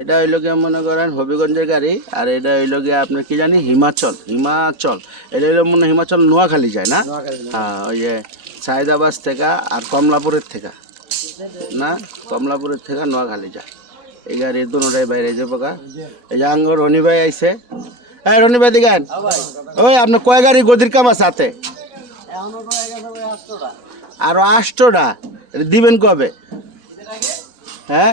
এটা হইল গিয়ে মনে করেন হবিগঞ্জের গাড়ি আর এটা হইল গিয়ে আপনার কি জানি হিমাচল হিমাচল। এটা হইল মনে হয় হিমাচল নোয়াখালী যায় না? হ্যাঁ ওই যে সাইদাবাদ থেকে আর কমলাপুরের থেকে। না কমলাপুরের থেকে নোয়াখালী যায়। এই গাড়ির দুটাই বাইরে যাব গা এই যে আঙ্গ রনি ভাই আইসে হ্যাঁ রনি ভাই দিগান ওই আপনার কয় গাড়ি গদির কাম আছে হাতে? আরও আষ্টটা দিবেন কবে? হ্যাঁ?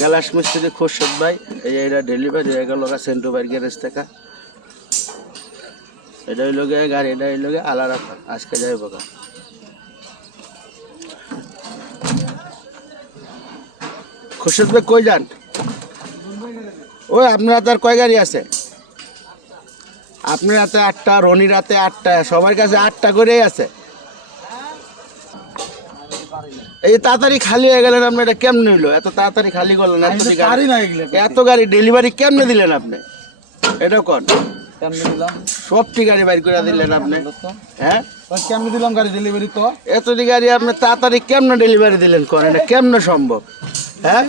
গ্যালাস মিস্ত্রি খুরশদ ভাই। এই এটা ডেলিভারি হয়ে গেল সেন্টু ভাই গ্যারেজ থেকে। এটা হইল গিয়ে গাড়ি, এটা হইল গিয়ে আলা রাখা আজকে যাই বকা খুরশদ ভাই, কই যান? ওই, আপনার হাতে আর কয় গাড়ি আছে? আপনার হাতে আটটা রনির হাতে আটটা, সবার কাছে আটটা করেই আছে। এই তাড়াতাড়ি খালি হয়ে গেলেন আপনি এটা কেমনে হইল? এত তাড়াতাড়ি খালি করলেন এত গাড়ি এত গাড়ি ডেলিভারি কেমনে দিলেন আপনি? এটা কোন? সবটি গাড়ি বাইর করে দিলেন আপনি। হ্যাঁ? কেমনি দিলাম গাড়ি ডেলিভারি তো? এতটি গাড়ি আপনি তাড়াতাড়ি কেমনে ডেলিভারি দিলেন কোন? এটা কেমনে সম্ভব? হ্যাঁ?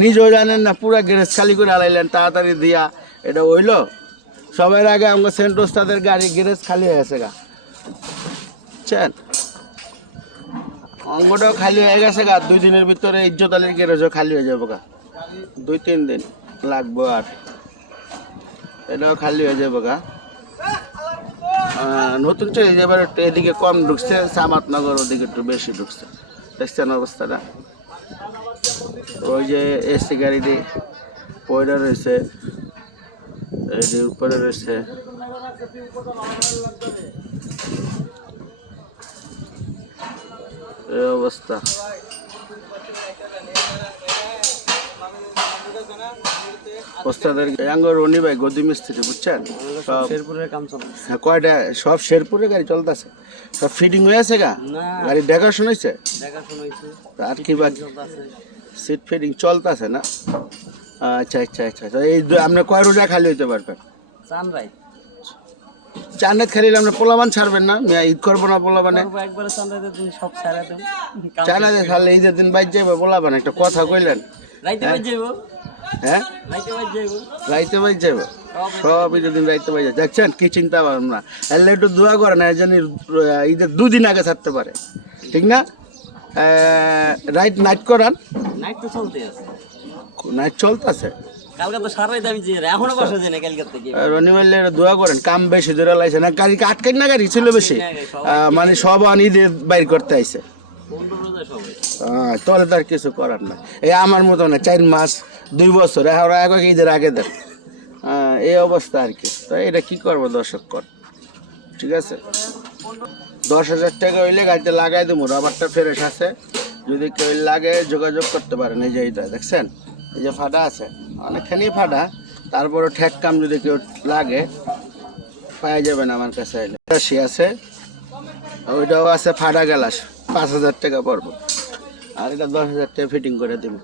নিজেও জানেন না পুরা গ্যারেজ খালি করে আলাইলেন তাড়াতাড়ি দিয়া। এটা হইল? সবার আগে আমাকে সেন্টোস তাদের গাড়ি গ্যারেজ খালি হয়ে গেছে গা। বুঝছেন? অঙ্গটাও খালি হয়ে গেছে গা। দুই দিনের ভিতরে ইজ্জত আলীর গ্যারেজও খালি হয়ে যাব গা। দুই, তিন দিন লাগবো আর। এটাও খালি হয়ে যাব গা। নতুন চলে এবার এদিকে কম ঢুকছে, সামাতনগর ওদিকে একটু বেশি ঢুকছে। দেখছেন অবস্থাটা? ওই যে এসি গাড়িটি পয়লা রয়েছে। এই যে উপরে রয়েছে। এই অবস্থা। ওস্তাদের রনি ভাই গদি মিস্ত্রি বুঝছেন? সব শেরপুরের কাম চলে। হ্যাঁ, কয়টা? সব শেরপুরে গাড়ি চলতেছে। সব ফিটিং হয়ে গা? গাড়ি হয়েছে? হয়েছে। আর কি বাকি সিট ফিটিং চলতেছে না? আচ্ছা আচ্ছা আচ্ছা আচ্ছা। এই দু- আপনি কয় রোজা খালি হইতে পারবেন? চান ভাই চান্নাত খালিলে আপনি পোলাবান ছাড়বেন না। মিয়া ঈদ করব না পোলাবানে একবারে চান রাইতে তুমি সব ছাড়া দেব। চান্নাতে খালে ঈদের দিন বাইর যাবে পোলাবান একটা কথা কইলেন। রাইতে যাইব? হ্যাঁ? রাইতে যাইব? বাইর যাবে সব ঈদের দিন রাইতে বাইর দেখছেন কি চিন্তা ভাবনা? এলে একটু দোয়া করে না যেন ঈদের দুদিন আগে ছাড়তে পারে। ঠিক না? রাইট নাইট করান। নাইট তো চলতে আছে। নাইট চলতেছে। কালকে তো সারা রাইতে যে এখনও বসে যাই না কালকে থেকে। রনি মাইলে দোয়া করেন কাম বেশি ধরে লাইছে না গাড়ি আটকাই না গাড়ি? ছিল বেশি। মানে সব আনি দিয়ে বাইর করতে আইছে। তাহলে তো আর কিছু করার না এই আমার মতো না চার মাস দুই বছর এখন এক ঈদের আগে দেন। আহ, এই অবস্থা আর কি। তো এটা কি করব দর্শক কর? ঠিক আছে? দশ হাজার টাকা হইলে গাড়িতে লাগাই দেবো রাবারটা ফ্রেশ আছে। যদি কেউ লাগে যোগাযোগ করতে পারেন এই যে এইটা দেখছেন? এই যে ফাটা আছে। অনেকখানি ফাটা তারপরে ঠেক কাম যদি কেউ লাগে পাওয়া যাবেন আমার কাছে সে আছে ওইটাও আছে ফাটা গেলাস পাঁচ হাজার টাকা পড়ব। আর এটা দশ হাজার টাকা ফিটিং করে দেবো।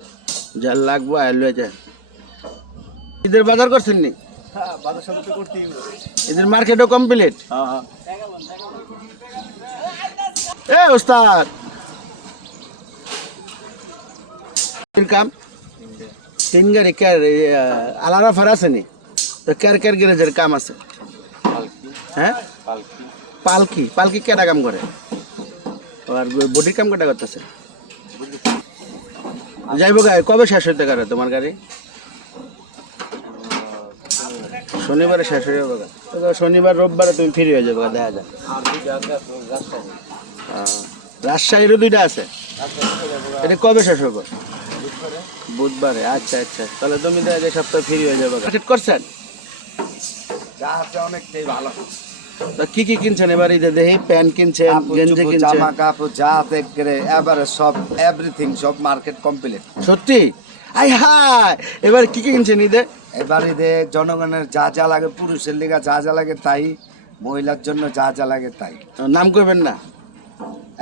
যার লাগবো আর লয়ে যায় ঈদের বাজার করছেন নি? হ্যাঁ ঈদের মার্কেটও কমপ্লিট হ্যাঁ হ্যাঁ। এ ওস্তাদ! কাম? তিন গাড়ি ক্যার আলাদা ফার আছে নি? তো ক্যার ক্যার গ্যারেজের কাম আছে? হ্যাঁ? পালকি। পালকি। কেটা কাম করে? আর বডির কাম কেটা করতেছে? যাইব গায়ে কবে শেষ হইতে পারে তোমার গাড়ি? শনিবারে শেষ হয়ে যাবে। শনিবার রোববারে তুমি ফ্রি হয়ে যাবে দেখা যায় রাজশাহীরও দুইটা আছে? এটা কবে শেষ হবে বুধবারে। আচ্ছা আচ্ছা। তাহলে তুমি দেখা যায় সপ্তাহে ফ্রি হয়ে যাবে। ঠিক করছেন? যা আছে অনেকটাই ভালো। তা কি কি কিনছেন এবার ঈদে দেখি? প্যান্ট কিনছেন গেঞ্জি কিনছেন? জামা কাপড় যা আছে করে এবারে সব এভরিথিং সব মার্কেট কমপ্লিট সত্যি? আই হাই এবার কি কি কিনছেন ঈদে? এবার ঈদে জনগণের যা যা লাগে পুরুষের লিগা যা যা লাগে তাই মহিলার জন্য যা যা লাগে তাই। নাম করবেন না।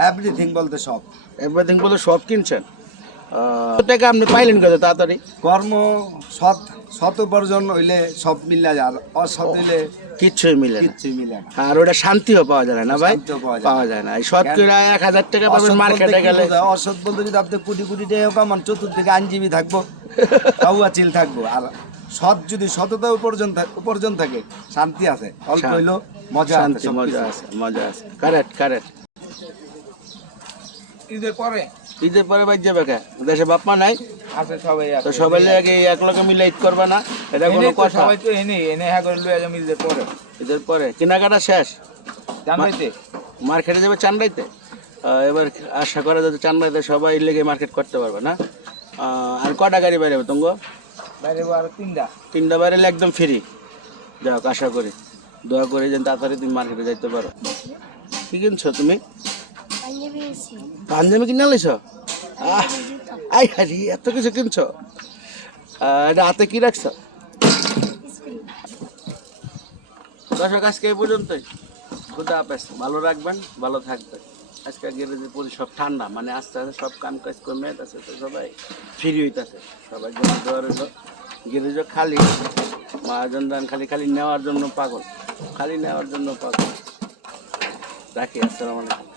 এভরিথিং বলতে সব। এভরিথিং বলতে সব কিনছেন? টাকা আপনি পাইলেন কত তাড়াতাড়ি? কর্ম সৎ শত উপার্জন হইলে সব মিলা যায় আর অসৎ হইলে কিচ্ছুই মিলে কিচ্ছুই মিলে না। আর ওটা শান্তিও পাওয়া যায় না ভাই? পাওয়া যায় না। এই এক হাজার টাকা পাবেন মার্কেটে গেলে। অসৎ বলতে যদি আপনি কোটি কোটি টাকা কামান চতুর্দিকে আইনজীবী থাকব কাউয়াচিল থাকব। আর সৎ যদি সততা উপার্জন থাক- উপার্জন থাকে শান্তি আছে। অল্প। হইল মজা আছে মজা আছে মজা আছে। কারেক্ট কারেক্ট ঈদের পরে? ঈদের পরে যাবে কে? দেশে বাপ মা নাই। আছে সবাই আছে। সবাই লাগে এক লগে মিলে ঈদ করবে না। এটা কোনো এনে কথা। সবাই তো এনে এনে হ্যাঁ করে লুয়ে যাম ঈদের পরে। ঈদের পরে। কেনাকাটা শেষ। মার্কেটে যাবে চান্ডাইতে এবার আশা করা যাচ্ছে চান্ডাইতে সবাই লেগে মার্কেট করতে পারবে না। আর কটা গাড়ি বেরোবে তুঙ্গ বাইরে আর তিনটা। তিনটা বেরোলে একদম ফ্রি যাও আশা করি। দোয়া করি যেন তাড়াতাড়ি তুমি মার্কেটে যাইতে পারো। কি কিনছো তুমি? পাঞ্জাবি কিনে লাইছ আই হারি এত কিছু কিনছ? এটা হাতে কি রাখছ? দর্শক আজকে এই পর্যন্তই। খুদা হাফেজ। ভালো রাখবেন ভালো থাকবেন। আজকে গ্যারেজের পরি সব ঠান্ডা মানে আস্তে আস্তে সব কাম কাজ করে মেয়েতেছে তো সবাই ফ্রি হইতাছে। সবাই জন্য দেওয়ার হলো গ্যারেজ খালি মহাজন দান খালি খালি নেওয়ার জন্য পাগল। খালি নেওয়ার জন্য পাগল। রাখি আসসালামু আলাইকুম।